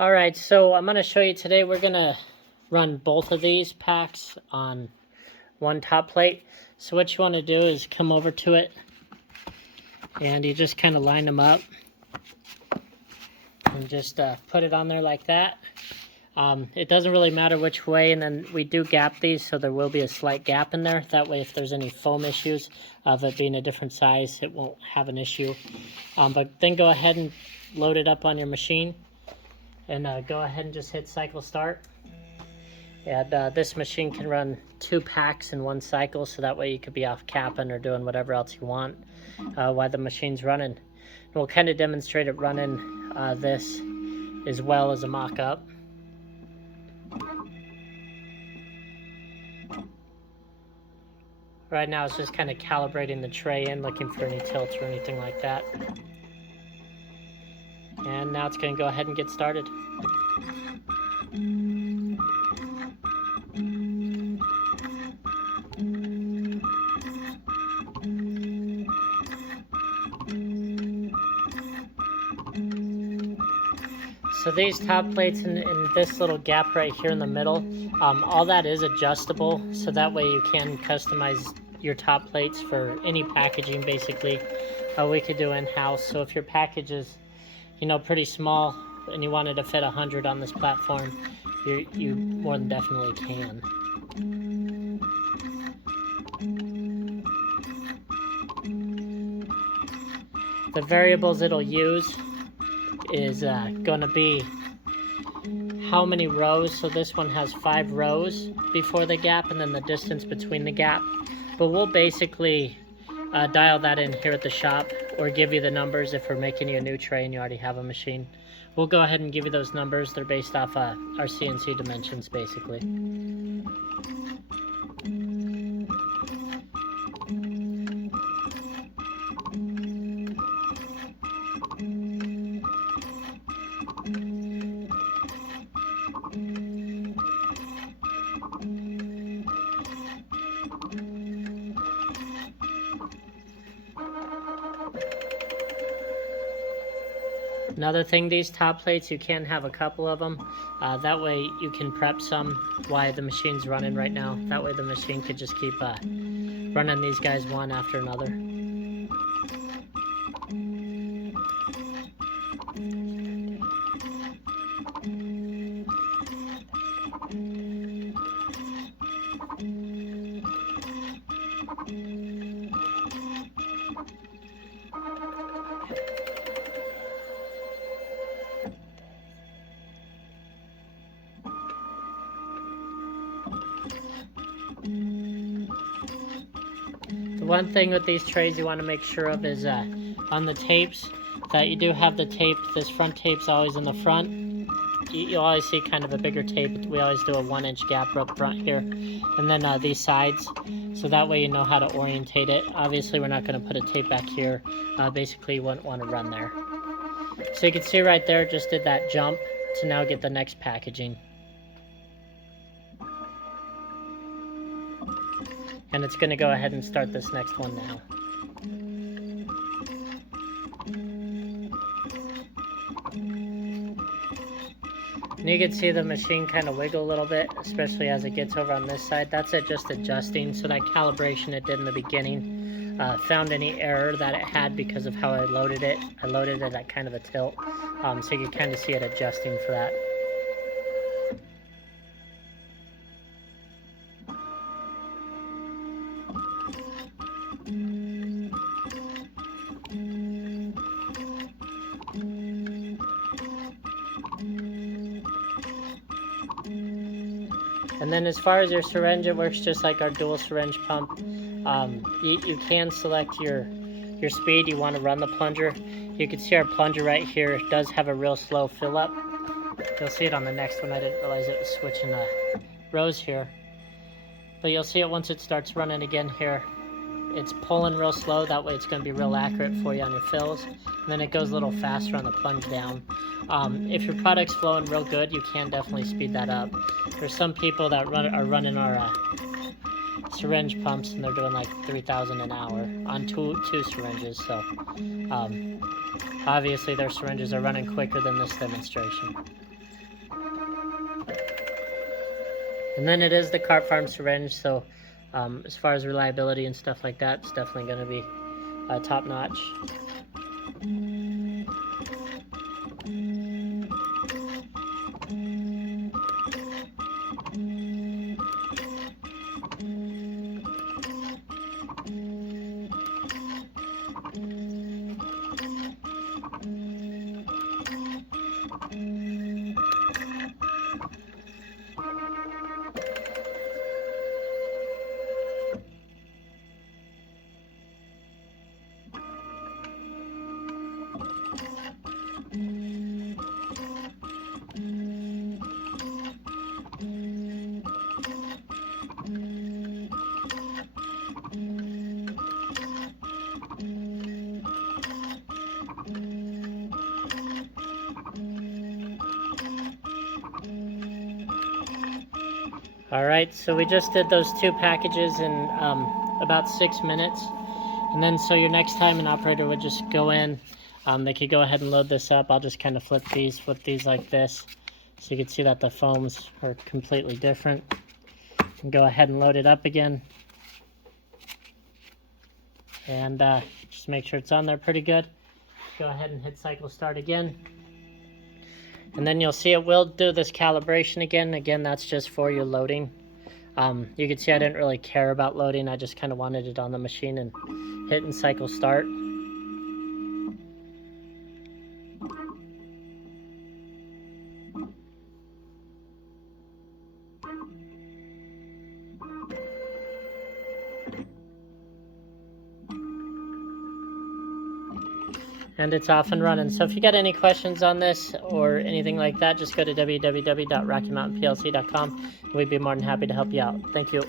Alright, so I'm going to show you today, we're going to run both of these packs on one top plate. So what you want to do is come over to it and you just kind of line them up and just put it on there like that. It doesn't really matter which way, and then we do gap these, so there will be a slight gap in there. That way if there's any foam issues of it being a different size, it won't have an issue. But then go ahead and load it up on your machine. And go ahead and just hit cycle start. And this machine can run 2 packs in one cycle, so that way you could be off capping or doing whatever else you want while the machine's running. And we'll kind of demonstrate it running this as well as a mock-up. Right now it's just kind of calibrating the tray in, looking for any tilts or anything like that. And now it's going to go ahead and get started. So these top plates in this little gap right here in the middle, all that is adjustable, so that way you can customize your top plates for any packaging basically. We could do in-house, so if your package is pretty small and you wanted to fit 100 on this platform, you more than definitely can. The variables it'll use is going to be how many rows. So this one has 5 rows before the gap and then the distance between the gap. But we'll basically dial that in here at the shop, or give you the numbers if we're making you a new tray and you already have a machine. We'll go ahead and give you those numbers. They're based off our CNC dimensions basically. Another thing, these top plates, you can have a couple of them. That way you can prep some while the machine's running right now. That way the machine could just keep running these guys one after another. The one thing with these trays you want to make sure of is on the tapes, that you do have the tape. This front tape's always in the front. You'll always see kind of a bigger tape. We always do a 1-inch gap up front here. And then these sides, so that way you know how to orientate it. Obviously we're not going to put a tape back here. Basically you wouldn't want to run there. So you can see right there, just did that jump to now get the next packaging. And it's going to go ahead and start this next one now. And you can see the machine kind of wiggle a little bit, especially as it gets over on this side. That's it, just adjusting. So that calibration it did in the beginning, found any error that it had because of how I loaded it. I loaded it at kind of a tilt, so you can kind of see it adjusting for that. And then as far as your syringe, it works just like our dual syringe pump. You can select your speed you want to run the plunger. You can see our plunger right here. It does have a real slow fill up. You'll see it on the next one. I didn't realize it was switching rows here. But you'll see it once it starts running again here. It's pulling real slow, that way it's going to be real accurate for you on your fills. And then it goes a little faster on the plunge down. If your product's flowing real good, you can definitely speed that up. There's some people that are running our syringe pumps, and they're doing like 3,000 an hour on two syringes. So obviously their syringes are running quicker than this demonstration. And then it is the Carp Farm syringe, so as far as reliability and stuff like that, it's definitely going to be top notch. Alright, so we just did those 2 packages in about 6 minutes. And then so your next time an operator would just go in, they could go ahead and load this up. I'll just kind of flip these like this, so you can see that the foams are completely different. And go ahead and load it up again. And just make sure it's on there pretty good. Go ahead and hit cycle start again. And then you'll see it will do this calibration again. Again, that's just for your loading. You can see I didn't really care about loading. I just kind of wanted it on the machine and hitting cycle start. And it's off and running. So if you got any questions on this or anything like that, just go to www.rockymountainplc.com. We'd be more than happy to help you out. Thank you.